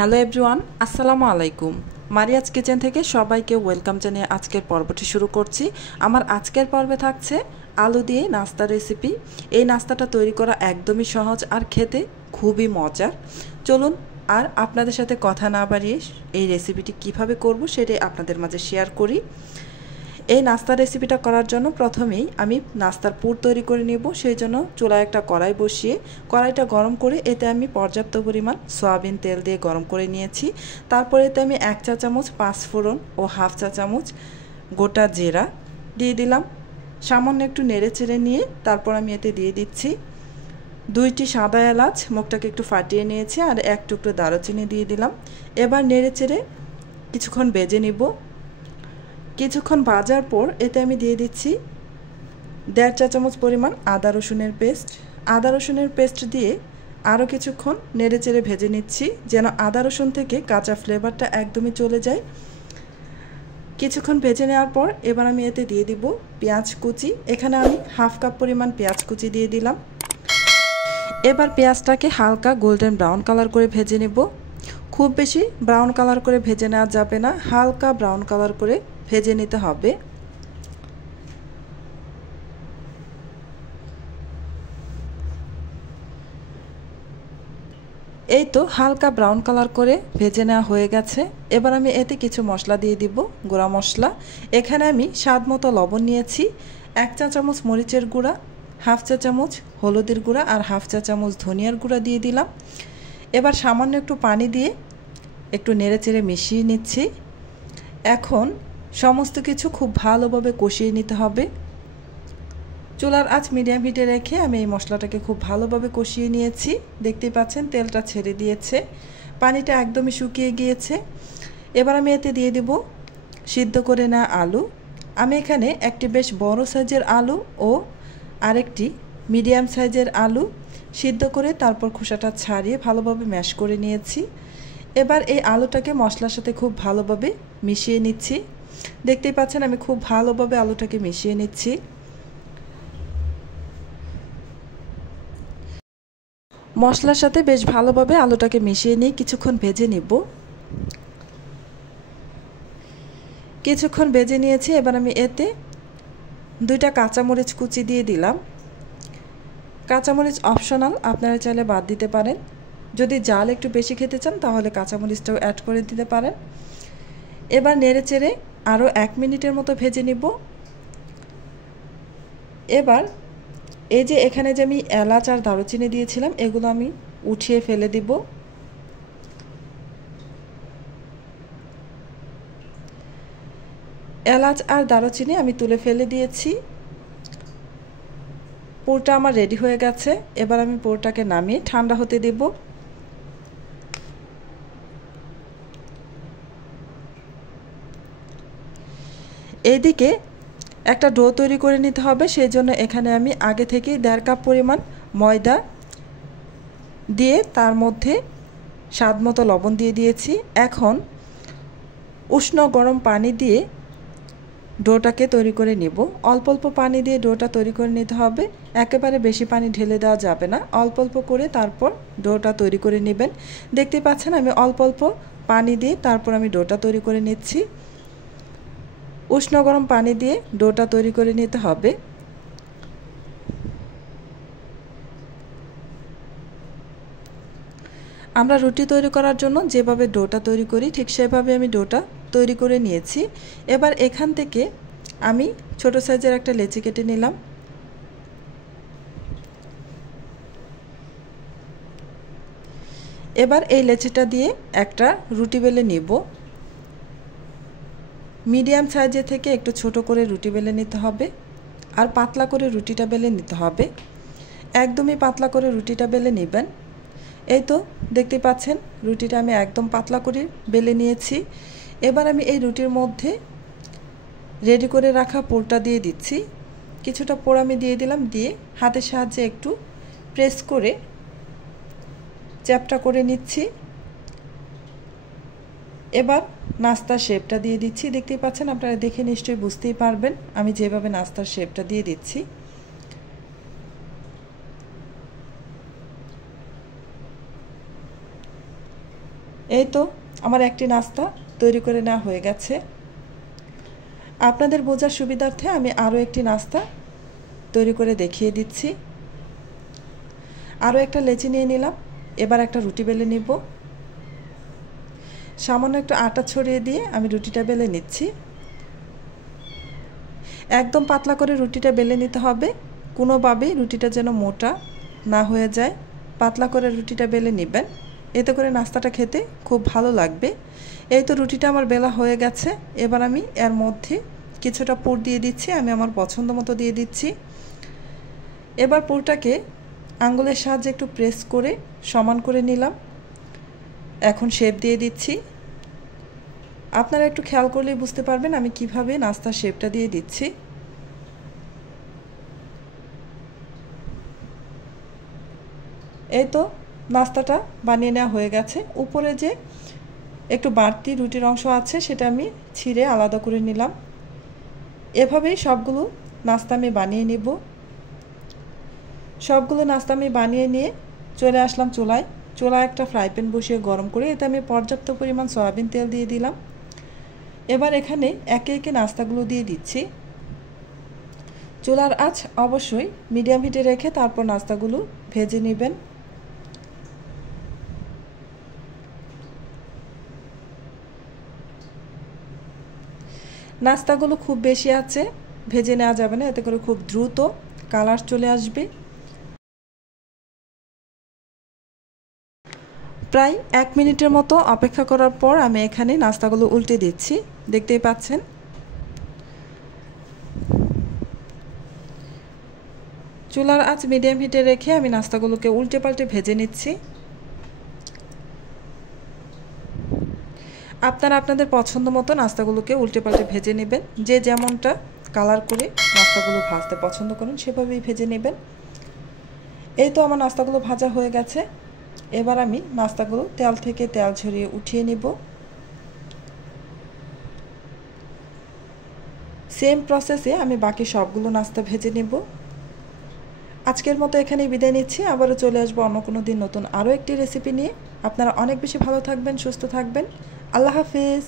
Hello everyone, আসসালামু আলাইকুম। Mariya's kitchen থেকে সবাইকে ওয়েলকাম জানিয়ে আজকের পর্বটি শুরু করছি। আমার আজকের পর্বে থাকছে আলু দিয়ে নাস্তা রেসিপি। এই নাস্তাটা তৈরি করা একদমই সহজ আর খেতে খুবই মজার। চলুন আর আপনাদের সাথে কথা না বাড়িয়ে এই রেসিপিটি কিভাবে করব সেটাই আপনাদের মাঝে শেয়ার করি। এই নাস্তা রেসিপিটা করার জন্য প্রথমেই আমি নাস্তার পুর তৈরি করে নেব। সেই জন্য চুলায় একটা কড়াই বসিয়ে কড়াইটা গরম করে এতে আমি পর্যাপ্ত পরিমাণ সয়াবিন তেল দিয়ে গরম করে নিয়েছি। তারপরে এতে আমি 1 চা চামচ পাঁচফোড়ন ও হাফ চা চামচ গোটা জিরা দিয়ে দিলাম। সামান্য একটু নেড়ে চেড়ে নিয়ে তারপর আমি এতে দিয়ে দিচ্ছি 2টি সাদা এলাচ, মুখটাকে একটু ফাটিয়ে নিয়েছি, আর 1 টুকরো দারুচিনি দিয়ে দিলাম। এবার নেড়ে চেড়ে কিছুক্ষণ ভেজে নিব। কিছুক্ষণ ভাজার পর এতে আমি দিয়ে দিচ্ছি 1.5 চা চামচ পরিমাণ আদা রসুনের পেস্ট। আদা রসুনের পেস্ট দিয়ে আরও কিছুক্ষণ নেড়েচেড়ে ভেজে নিচ্ছি, যেন আদা রসুন থেকে কাঁচা ফ্লেভারটা একদমই চলে যায়। কিছুক্ষণ ভেজে নেওয়ার পর এবার আমি এতে দিয়ে দিব পেঁয়াজ কুচি। এখানে আমি হাফ কাপ পরিমাণ পেঁয়াজ কুচি দিয়ে দিলাম। এবার পেঁয়াজটাকে হালকা গোল্ডেন ব্রাউন কালার করে ভেজে নেব। খুব বেশি ব্রাউন কালার করে ভেজে নেওয়া যাবে না, হালকা ব্রাউন কালার করে ভেজে নিতে হবে। এই তো হালকা ব্রাউন কালার করে ভেজে নেওয়া হয়ে গেছে। এবার আমি এতে কিছু মশলা দিয়ে দিব, গুঁড়া মশলা। এখানে আমি স্বাদ মতো লবণ নিয়েছি, 1 চা চামচ মরিচের গুঁড়া, হাফ চা চামচ হলুদের গুঁড়া আর হাফ চা চামচ ধনিয়ার গুঁড়া দিয়ে দিলাম। এবার সামান্য একটু পানি দিয়ে একটু নেড়েচেড়ে মিশিয়ে নিচ্ছি। এখন সমস্ত কিছু খুব ভালোভাবে কষিয়ে নিতে হবে। চুলার আঁচ মিডিয়াম হিটে রেখে আমি এই মশলাটাকে খুব ভালোভাবে কষিয়ে নিয়েছি। দেখতেই পাচ্ছেন তেলটা ছেড়ে দিয়েছে, পানিটা একদমই শুকিয়ে গিয়েছে। এবার আমি এতে দিয়ে দেব সিদ্ধ করে নেওয়া আলু। আমি এখানে একটি বেশ বড় সাইজের আলু ও আরেকটি মিডিয়াম সাইজের আলু সিদ্ধ করে তারপর খোসাটা ছাড়িয়ে ভালোভাবে ম্যাশ করে নিয়েছি। এবার এই আলুটাকে মশলার সাথে খুব ভালোভাবে মিশিয়ে নিচ্ছি। দেখতেই পাচ্ছেন আমি খুব ভালোভাবে আলুটাকে মিশিয়ে নিচ্ছি। মশলার সাথে বেশ ভালোভাবে আলুটাকে মিশিয়ে নিয়ে কিছুক্ষণ ভেজে নিব। কিছুক্ষণ ভেজে নিয়েছি। এবার আমি এতে 2টা কাঁচামরিচ কুচি দিয়ে দিলাম। কাঁচামরিচ অপশনাল, আপনারা চাইলে বাদ দিতে পারেন। যদি জাল একটু বেশি খেতে চান তাহলে কাঁচামরিচটাও অ্যাড করে দিতে পারেন। এবার নেড়ে চেড়ে আরও 1 মিনিটের মতো ভেজে নিব। এবার এই যে এখানে যে আমি এলাচ আর দারুচিনি দিয়েছিলাম এগুলো আমি উঠিয়ে ফেলে দিব। এলাচ আর দারুচিনি আমি তুলে ফেলে দিয়েছি। পুরটা আমার রেডি হয়ে গেছে। এবার আমি পুরটাকে নামিয়ে ঠান্ডা হতে দেব। এইদিকে একটা ডো তৈরি করে নিতে হবে। সেই জন্য এখানে আমি আগে থেকেই 1.5 কাপ পরিমাণ ময়দা দিয়ে তার মধ্যে স্বাদ মতো লবণ দিয়ে দিয়েছি। এখন উষ্ণ গরম পানি দিয়ে ডোটাকে তৈরি করে নেব। অল্প অল্প পানি দিয়ে ডোটা তৈরি করে নিতে হবে, একেবারে বেশি পানি ঢেলে দেওয়া যাবে না। অল্প অল্প করে তারপর ডোটা তৈরি করে নেবেন। দেখতে পাচ্ছেন আমি অল্প অল্প পানি দিয়ে তারপর আমি ডোটা তৈরি করে নিচ্ছি। উষ্ণ গরম পানি দিয়ে ডোটা তৈরি করে নিতে হবে। আমরা রুটি তৈরি করার জন্য যেভাবে ডোটা তৈরি করি ঠিক সেভাবে আমি ডোটা তৈরি করে নিয়েছি। এবার এখান থেকে আমি ছোট সাইজের একটা লেচি কেটে নিলাম। এবার এই লেচিটা দিয়ে একটা রুটি বেলে নিব। মিডিয়াম সাইজের থেকে একটু ছোট করে রুটি বেলে নিতে হবে, আর পাতলা করে রুটিটা বেলে নিতে হবে। একদমই পাতলা করে রুটিটা বেলে নেবেন। এই তো দেখতে পাচ্ছেন রুটিটা আমি একদম পাতলা করে বেলে নিয়েছি। এবার আমি এই রুটির মধ্যে রেডি করে রাখা পুরটা দিয়ে দিচ্ছি। কিছুটা পুর আমি দিয়ে দিলাম, দিয়ে হাতের সাহায্যে একটু প্রেস করে চ্যাপটা করে নিচ্ছি। এবার নাস্তার শেপটা দিয়ে দিচ্ছি। দেখতেই পাচ্ছেন, আপনারা দেখে নিশ্চয়ই বুঝতেই পারবেন আমি যেভাবে নাস্তার শেপটা দিয়ে দিচ্ছি। এই তো আমার একটি নাস্তা তৈরি করে নেওয়া হয়ে গেছে। আপনাদের বোঝার সুবিধার্থে আমি আরও একটি নাস্তা তৈরি করে দেখিয়ে দিচ্ছি। আরও একটা লেচি নিয়ে নিলাম। এবার একটা রুটি বেলে নিব। সামান্য একটু আটা ছড়িয়ে দিয়ে আমি রুটিটা বেলে নিচ্ছি। একদম পাতলা করে রুটিটা বেলে নিতে হবে, কোনোভাবেই রুটিটা যেন মোটা না হয়ে যায়। পাতলা করে রুটিটা বেলে নেবেন, এতে করে নাস্তাটা খেতে খুব ভালো লাগবে। এই তো রুটিটা আমার বেলা হয়ে গেছে। এবার আমি এর মধ্যে কিছুটা পুর দিয়ে দিচ্ছি, আমি আমার পছন্দ মতো দিয়ে দিচ্ছি। এবার পুরটাকে আঙ্গুলের সাহায্যে একটু প্রেস করে সমান করে নিলাম। এখন শেপ দিয়ে দিচ্ছি। আপনারা একটু খেয়াল করলেই বুঝতে পারবেন আমি কিভাবে নাস্তার শেপটা দিয়ে দিচ্ছি। এই তো নাস্তাটা বানিয়ে নেওয়া হয়ে গেছে। উপরে যে একটু বাড়তি রুটির অংশ আছে সেটা আমি ছিঁড়ে আলাদা করে নিলাম। এভাবেই সবগুলো নাস্তা আমি বানিয়ে নিব। সবগুলো নাস্তা আমি বানিয়ে নিয়ে চলে আসলাম চুলায়। চুলায় একটা ফ্রাই প্যান বসিয়ে গরম করে এতে আমি পর্যাপ্ত পরিমাণ সয়াবিন তেল দিয়ে দিলাম। এবার এখানে একে একে নাস্তাগুলো দিয়ে দিচ্ছি। চুলার আঁচ অবশ্যই মিডিয়াম হিটে রেখে তারপর নাস্তাগুলো ভেজে নেবেন। নাস্তাগুলো খুব বেশি আছে ভেজে নেওয়া যাবে না, এতে করে খুব দ্রুত কালার চলে আসবে। প্রায় 1 মিনিটের মতো অপেক্ষা করার পর আমি এখানে নাস্তাগুলো উল্টে দিচ্ছি, দেখতেই পাচ্ছেন। চুলার আঁচ মিডিয়াম হিটে রেখে আমি নাস্তাগুলোকে উল্টে পাল্টে ভেজে নিচ্ছি। আপনারা আপনাদের পছন্দ মতো নাস্তাগুলোকে উল্টে পাল্টে ভেজে নেবেন। যে যেমনটা কালার করে নাস্তাগুলো ভাজতে পছন্দ করেন সেভাবেই ভেজে নেবেন। এই তো আমার নাস্তাগুলো ভাজা হয়ে গেছে। এবার আমি নাস্তাগুলো তেল থেকে তেল ঝরিয়ে উঠিয়ে নিব। সেম প্রসেসে আমি বাকি সবগুলো নাস্তা ভেজে নেব। আজকের মতো এখানেই বিদায় নিচ্ছি। আবারও চলে আসবো অন্য কোনো দিন নতুন আরও একটি রেসিপি নিয়ে। আপনারা অনেক বেশি ভালো থাকবেন, সুস্থ থাকবেন। আল্লাহ হাফেজ।